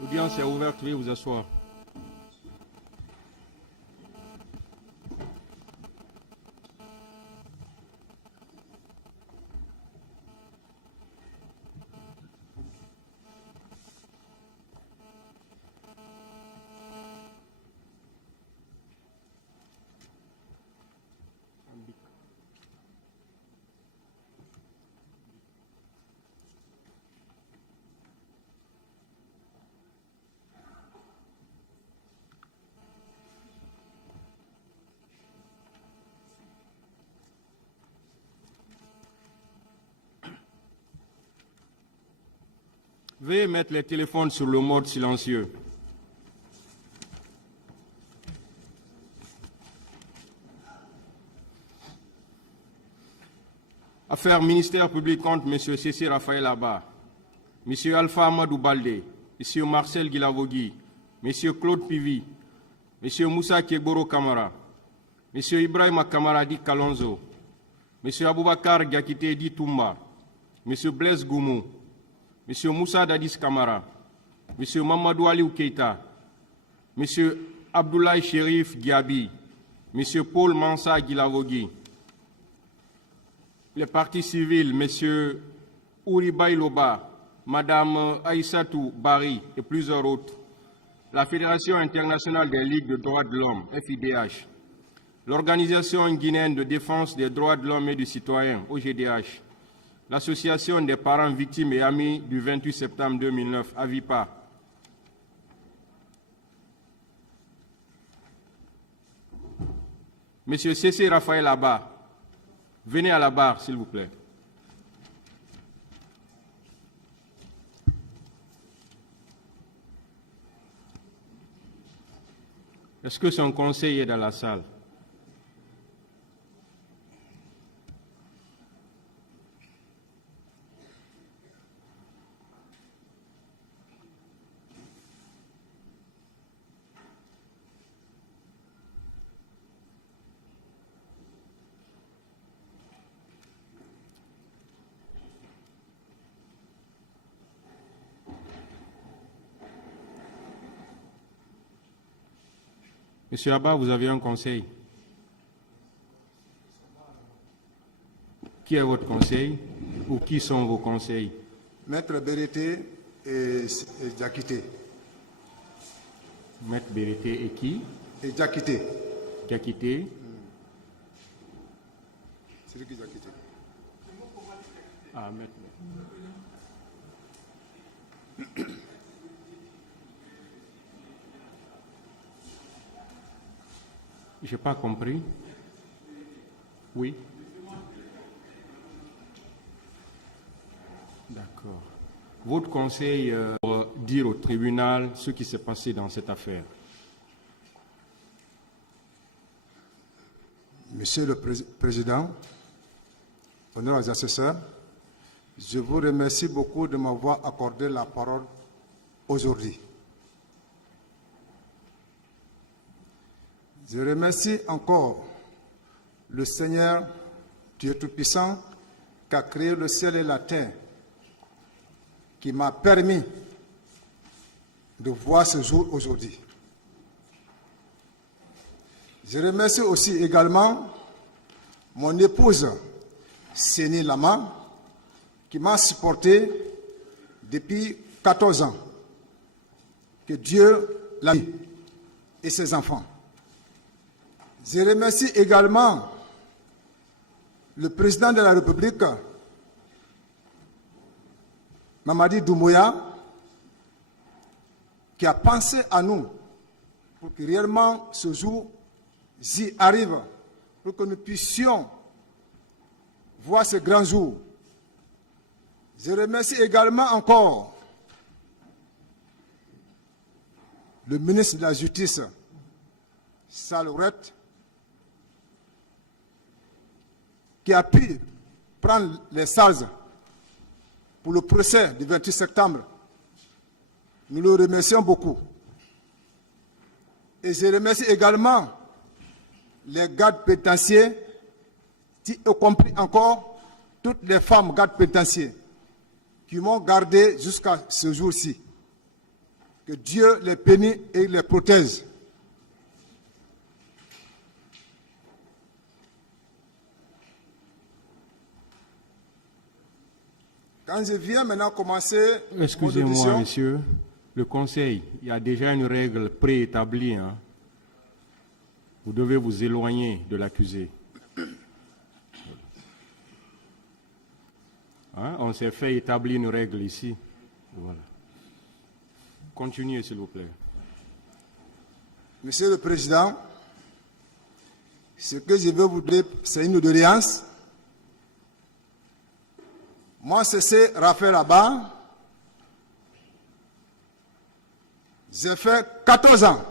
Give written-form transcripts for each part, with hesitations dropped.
L'audience est ouverte, veuillez vous asseoir. Veuillez mettre les téléphones sur le mode silencieux. Affaires ministère public contre M. C.C. Raphaël Abba, M. Alpha Amadou Baldé, M. Marcel Guilavogui, M. Claude Pivi, M. Moussa Kegboro Kamara, M. Ibrahim Kamara Di Kalonzo, M. Aboubakar Diakité Di Toumba, M. Blaise Goumou, M. Moussa Dadis Kamara, M. Mamadou Aliou Keita, M. Abdoulaye Chérif Diaby, M. Paul Mansa Guilavogui, les partis civils, M. Ouribaï Loba, Mme Aïssatou Bari et plusieurs autres, la Fédération internationale des ligues de droits de l'homme, FIDH, l'Organisation guinéenne de défense des droits de l'homme et du citoyen, OGDH, l'Association des parents victimes et amis du 28 septembre 2009, AVIPA. Monsieur C.C. Raphaël Abba, venez à la barre, s'il vous plaît. Est-ce que son conseil est dans la salle? Monsieur Abba, vous avez un conseil. Qui est votre conseil ou qui sont vos conseils? Maître Bérété et Diakité. Maître Bérété et qui? Et Diakité. Diakité. C'est lui qui Diakité. Ah, maître. Je n'ai pas compris. Oui. D'accord. Votre conseil pour dire au tribunal ce qui s'est passé dans cette affaire? Monsieur le Président, honneur aux assesseurs, je vous remercie beaucoup de m'avoir accordé la parole aujourd'hui. Je remercie encore le Seigneur Dieu Tout-Puissant qui a créé le ciel et la terre, qui m'a permis de voir ce jour aujourd'hui. Je remercie aussi également mon épouse Séni Lama qui m'a supporté depuis 14 ans. Que Dieu l'a mis et ses enfants. Je remercie également le président de la République, Mamadi Doumbouya, qui a pensé à nous pour que réellement ce jour y arrive, pour que nous puissions voir ce grand jour. Je remercie également encore le ministre de la Justice, Salorette, qui a pu prendre les salles pour le procès du 28 septembre. Nous le remercions beaucoup. Et je remercie également les gardes pénitentiaires, y compris encore toutes les femmes gardes pénitentiaires qui m'ont gardé jusqu'à ce jour-ci. Que Dieu les bénisse et les protège. Quand je viens maintenant commencer... Excusez-moi, monsieur. Le Conseil, il y a déjà une règle préétablie. Hein. Vous devez vous éloigner de l'accusé. Hein? On s'est fait établir une règle ici. Voilà. Continuez, s'il vous plaît. Monsieur le Président, ce que je veux vous dire, c'est une doléance. Moi, c'est Raphaël Laba. J'ai fait 14 ans.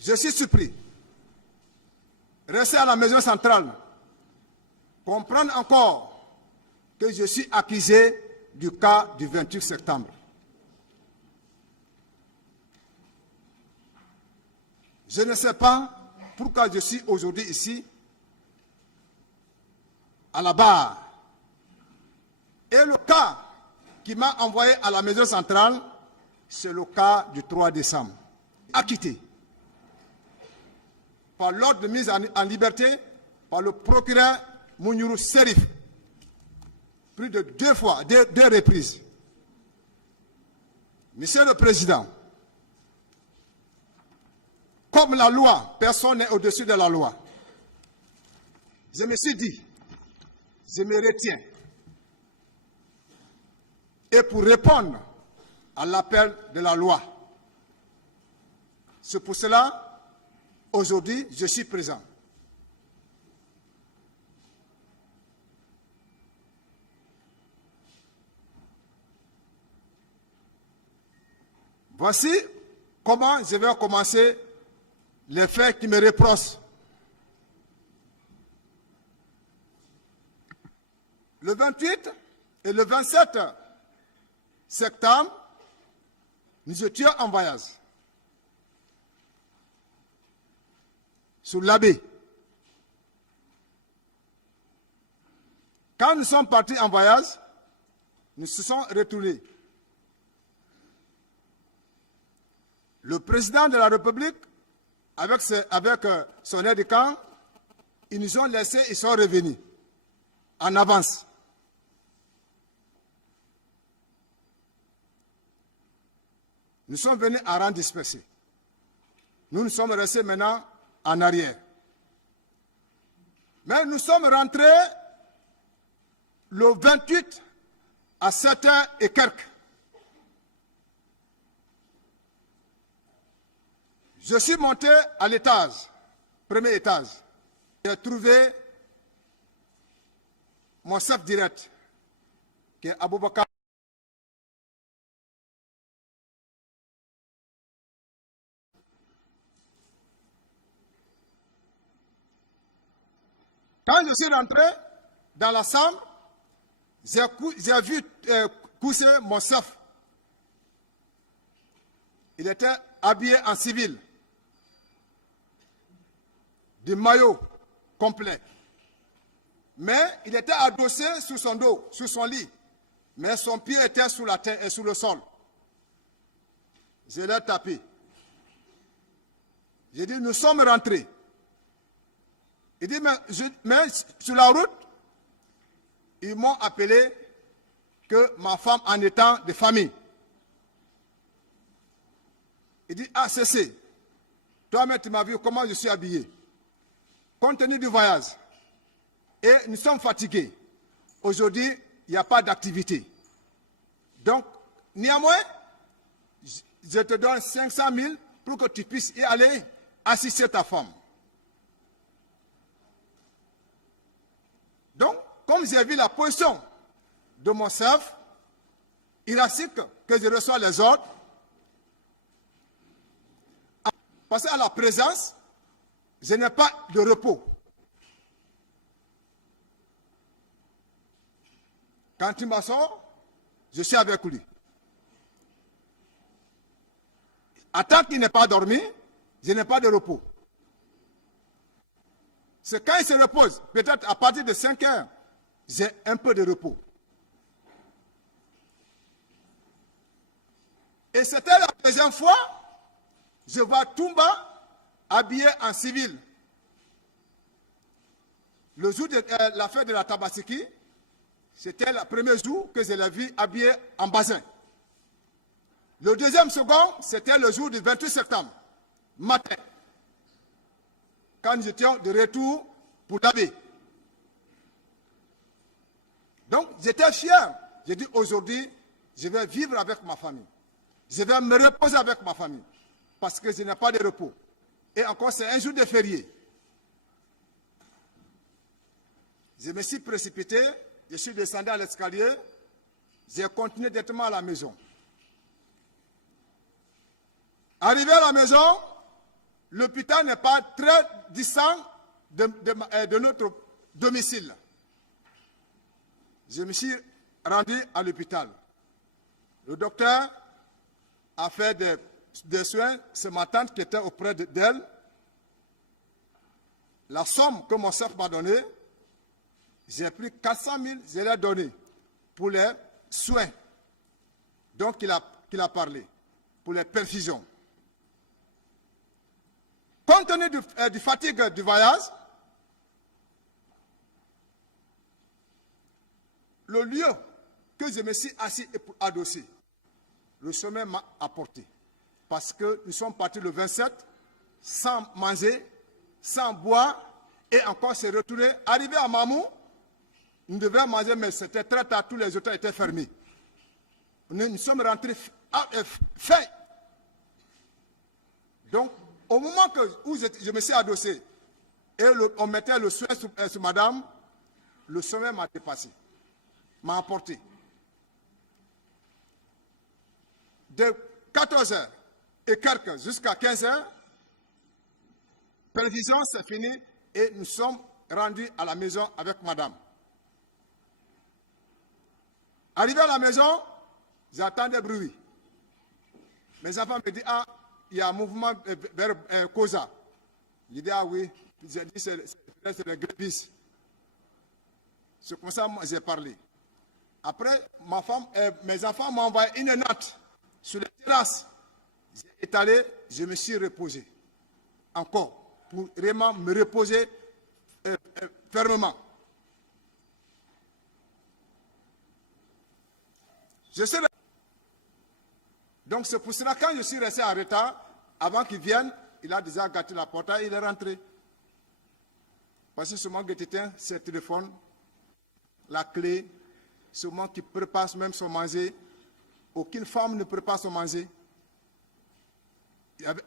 Je suis surpris. Rester à la maison centrale, comprendre encore que je suis accusé du cas du 28 septembre. Je ne sais pas pourquoi je suis aujourd'hui ici, à la barre. Et le cas qui m'a envoyé à la maison centrale, c'est le cas du 3 décembre. Acquitté par l'ordre de mise en liberté par le procureur Mounirou Serif. Plus de 2 fois, 2 reprises. Monsieur le Président, comme la loi, personne n'est au-dessus de la loi. Je me suis dit, je me retiens. Et pour répondre à l'appel de la loi. C'est pour cela, aujourd'hui, je suis présent. Voici comment je vais commencer les faits qui me reprochent. Le 28 et le 27 septembre, nous étions en voyage sur l'abbé. Quand nous sommes partis en voyage, nous se sommes retournés. Le président de la République, avec son aide de camp, ils nous ont laissés, ils sont revenus en avance. Nous sommes venus à rang dispersé. Nous sommes restés maintenant en arrière. Mais nous sommes rentrés le 28 à 7h et quelques. Je suis monté à l'étage, premier étage. J'ai trouvé mon chef direct, qui est Aboubakar. Quand je suis rentré dans la chambre, j'ai vu coucher mon chef. Il était habillé en civil, du maillot complet. Mais il était adossé sur son dos, sur son lit. Mais son pied était sous la terre et sur le sol. Je l'ai tapé. J'ai dit, nous sommes rentrés. Il dit, mais sur la route, ils m'ont appelé que ma femme en étant de famille. Il dit, ah, c'est. Toi-même, tu m'as vu comment je suis habillé. Compte tenu du voyage, et nous sommes fatigués. Aujourd'hui, il n'y a pas d'activité. Donc, néanmoins, je te donne 500 000 pour que tu puisses y aller assister ta femme. Donc, comme j'ai vu la position de mon chef, il assiste que je reçois les ordres, parce qu'à la présence, je n'ai pas de repos. Quand il m'assoit, je suis avec lui. À tant qu'il n'est pas dormi, je n'ai pas de repos. C'est quand il se repose, peut-être à partir de 5 heures, j'ai un peu de repos. Et Et c'était la deuxième fois, je vois Toumba habillé en civil. Le jour de la fête de la Tabaski, c'était le premier jour que je l'ai vu habillé en basin. Le deuxième second, c'était le jour du 28 septembre, matin, quand nous étions de retour pour l'abbé. Donc, j'étais fier. J'ai dit, aujourd'hui, je vais vivre avec ma famille. Je vais me reposer avec ma famille. Parce que je n'ai pas de repos. Et encore, c'est un jour de férié. Je me suis précipité, je suis descendu à l'escalier, j'ai continué directement à la maison. Arrivé à la maison, l'hôpital n'est pas très distant de notre domicile. Je me suis rendu à l'hôpital. Le docteur a fait des soins. C'est ma tante qui était auprès d'elle. La somme que mon chef m'a donnée, j'ai pris 400 000, je l'ai donné pour les soins. Donc, il a parlé, pour les perfusions. Compte tenu du fatigue du voyage, le lieu que je me suis assis et adossé, le sommeil m'a apporté. Parce que nous sommes partis le 27 sans manger, sans boire, et encore se retourner. Arrivé à Mamou, nous devions manger, mais c'était très tard, tous les hôtels étaient fermés. Nous sommes rentrés faits. Donc, au moment où je me suis adossé, et on mettait le soin sur madame, le sommeil m'a dépassé, m'a emporté. De 14h et quelques jusqu'à 15h, prévision, c'est fini, et nous sommes rendus à la maison avec madame. Arrivé à la maison, j'entends des bruits. Mes enfants me disent, ah, il y a un mouvement vers Koza. Je dis, ah oui, j'ai dit, c'est le grépistes. C'est comme ça que j'ai parlé. Après, mes enfants m'ont envoyé une note sur les terrasses. J'ai étalé, je me suis reposé. Encore, pour vraiment me reposer fermement. Donc c'est pour cela, quand je suis resté en retard, avant qu'il vienne, il a déjà gâté la porte et il est rentré. Parce que seulement qu'il éteint ses téléphones, la clé, seulement qui prépare même son manger. Aucune femme ne prépare son manger.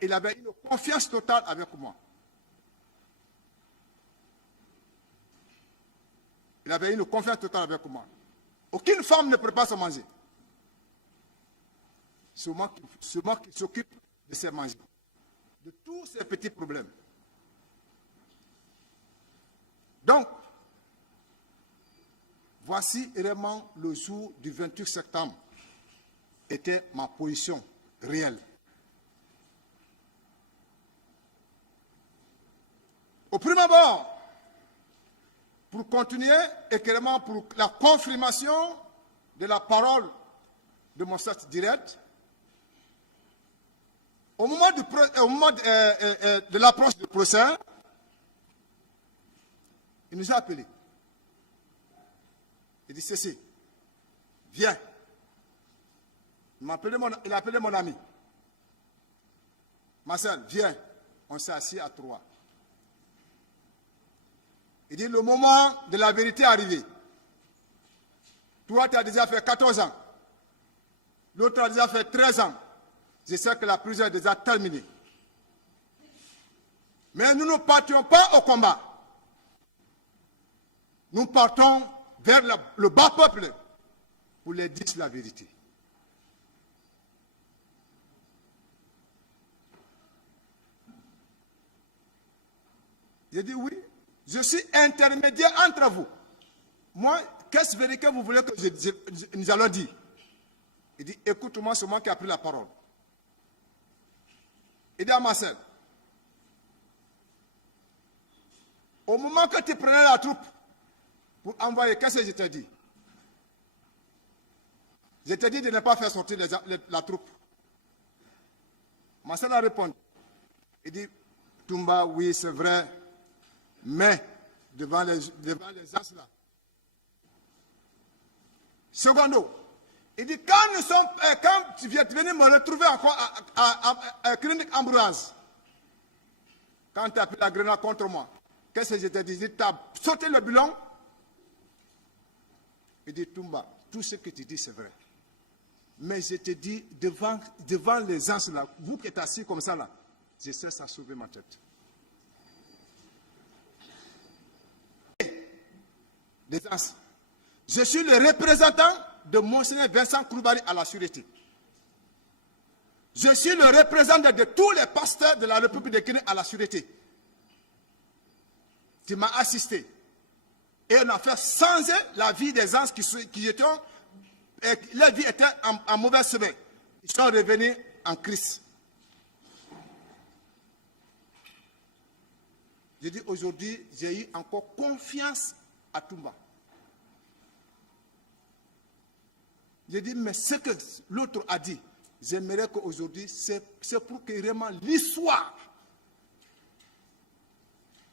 Il avait une confiance totale avec moi. Il avait une confiance totale avec moi. Aucune femme ne prépare son manger. Seulement qu'il s'occupe de ses manger, de tous ces petits problèmes. Donc, voici vraiment le jour du 28 septembre, était ma position réelle. Au premier abord, pour continuer, également pour la confirmation de la parole de mon chef direct, au moment de l'approche du procès, il nous a appelés. Il dit, ceci, viens. Il a appelé mon ami. Marcel, viens. On s'est assis à trois. Il dit, le moment de la vérité est arrivé. Toi, tu as déjà fait 14 ans. L'autre a déjà fait 13 ans. Je sais que la prison est déjà terminée. Mais nous ne partions pas au combat. Nous partons vers le bas peuple pour leur dire la vérité. J'ai dit oui, je suis intermédiaire entre vous. Moi, qu'est-ce que vous voulez que nous allons dire? Il dit, écoute-moi, c'est moi qui ai pris la parole. Il dit à Marcel, au moment que tu prenais la troupe pour envoyer, qu'est-ce que je t'ai dit? Je t'ai dit de ne pas faire sortir la troupe. Marcel a répondu. Il dit, Toumba, oui, c'est vrai, mais devant les as là. Secondo, il dit, quand tu viens de venir me retrouver encore à Clinique Ambroise, quand tu as pris la grenade contre moi, qu'est-ce que je t'ai dit? Tu as sauté le bilan. Il dit, Toumba, tout ce que tu dis, c'est vrai. Mais je te dis, devant les ans là, vous qui êtes assis comme ça là, je cesse à sauver ma tête. Les ans. Je suis le représentant de Monseigneur Vincent Koulibaly à la sûreté. Je suis le représentant de tous les pasteurs de la République de Guinée à la sûreté. Tu m'as assisté. Et on a fait changer la vie des gens qui étaient, leur vie était en mauvaise semaine. Ils sont revenus en Christ. Je dis aujourd'hui, j'ai eu encore confiance à Toumba. Je dis, mais ce que l'autre a dit, j'aimerais qu'aujourd'hui, c'est pour que vraiment l'histoire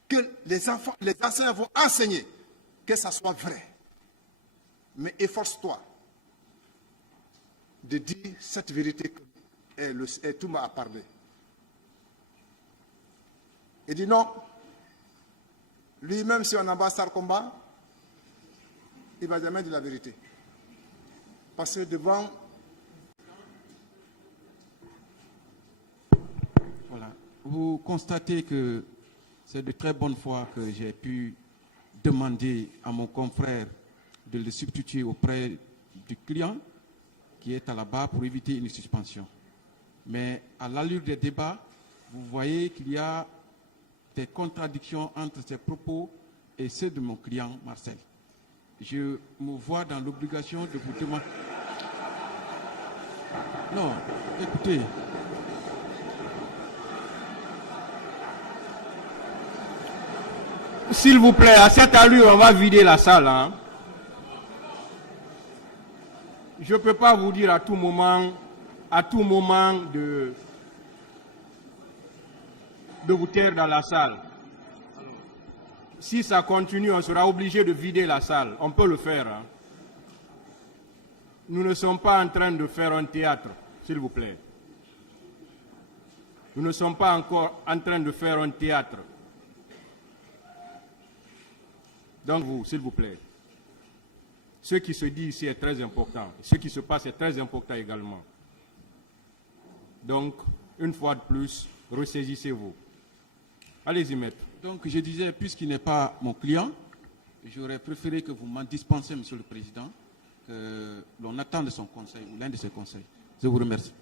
que les enseignants vont enseigner, que ça soit vrai. Mais efforce-toi de dire cette vérité que Toumba a parlé. Il dit non, lui-même si on embrasse Sarkomba, il ne va jamais dire la vérité. Parce que devant... Voilà. Vous constatez que c'est de très bonne foi que j'ai pu demander à mon confrère de le substituer auprès du client qui est à la barre pour éviter une suspension. Mais à l'allure des débats, vous voyez qu'il y a des contradictions entre ses propos et ceux de mon client Marcel. Je me vois dans l'obligation de vous demander... Non, écoutez. S'il vous plaît, à cette allure, on va vider la salle. Hein. Je ne peux pas vous dire à tout moment de vous taire dans la salle. Si ça continue, on sera obligé de vider la salle. On peut le faire. Hein. Nous ne sommes pas en train de faire un théâtre, s'il vous plaît. Nous ne sommes pas encore en train de faire un théâtre. Donc vous, s'il vous plaît, ce qui se dit ici est très important. Ce qui se passe est très important également. Donc, une fois de plus, ressaisissez-vous. Allez-y, maître. Donc, je disais, puisqu'il n'est pas mon client, j'aurais préféré que vous m'en dispensiez, Monsieur le Président, que l'on attende son conseil ou l'un de ses conseils. Je vous remercie.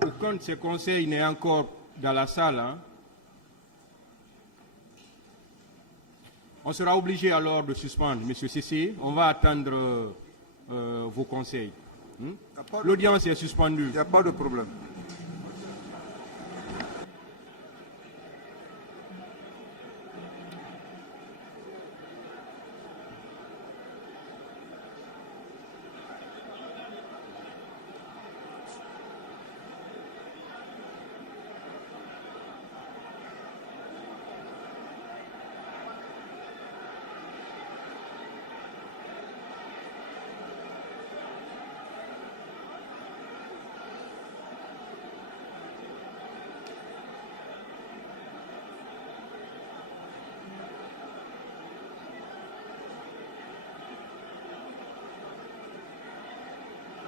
Aucun de ces conseils n'est encore dans la salle. Hein. On sera obligé alors de suspendre, M. Cissé. On va attendre vos conseils. L'audience est suspendue. Il n'y a pas de problème.